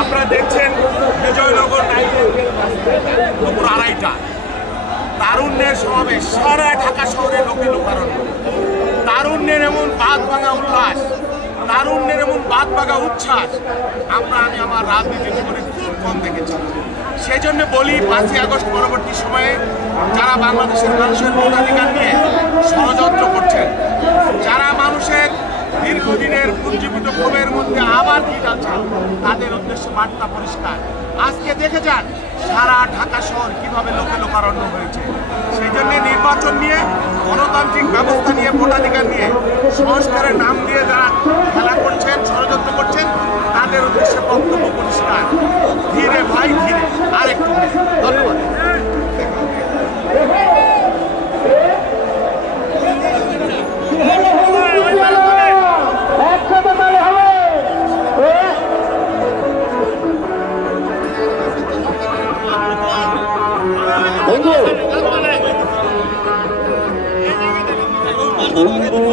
আপনারা দেখছেন বিজয়নগর দুপুর 2:30টা তারুণ্যের সমাবেশ, সারা ঢাকা শহরে লোকে লোকারণ্য। তারুণ্যের এমন বাদ ভাঙা উল্লাস, তারুণ্যের এমন বাদ ভাঙা উচ্ছ্বাস আমি আমার রাজনীতি জীবনে খুব কম দেখেছি। সেই জন্য বলি, 5ই আগস্ট পরবর্তী সময়ে যারা বাংলাদেশের মানুষের ভোটাধিকার নিয়ে ষড়যন্ত্র করছেন, যারা মানুষের দীর্ঘদিনের পুঞ্জীভূত ক্ষোভের মধ্যে আবার কি যাচ্ছেন, তাদের উদ্দেশ্যে বার্তা পরিষ্কার। আজকে দেখে যান সারা ঢাকা শহর কিভাবে লোকে লোকারণ্য হয়েছে। সেই জন্য নির্বাচন নিয়ে, গণতান্ত্রিক ব্যবস্থা নিয়ে, ভোটাধিকার নিয়ে সংস্কারের নাম দিয়ে যারা খেলা করছেন, ষড়যন্ত্র করছেন, তাদের উদ্দেশ্যে বক্তব্য পরিষ্কার। ধীরে ভাই ধীরে, আরেকটু ধন্যবাদ। Thank you.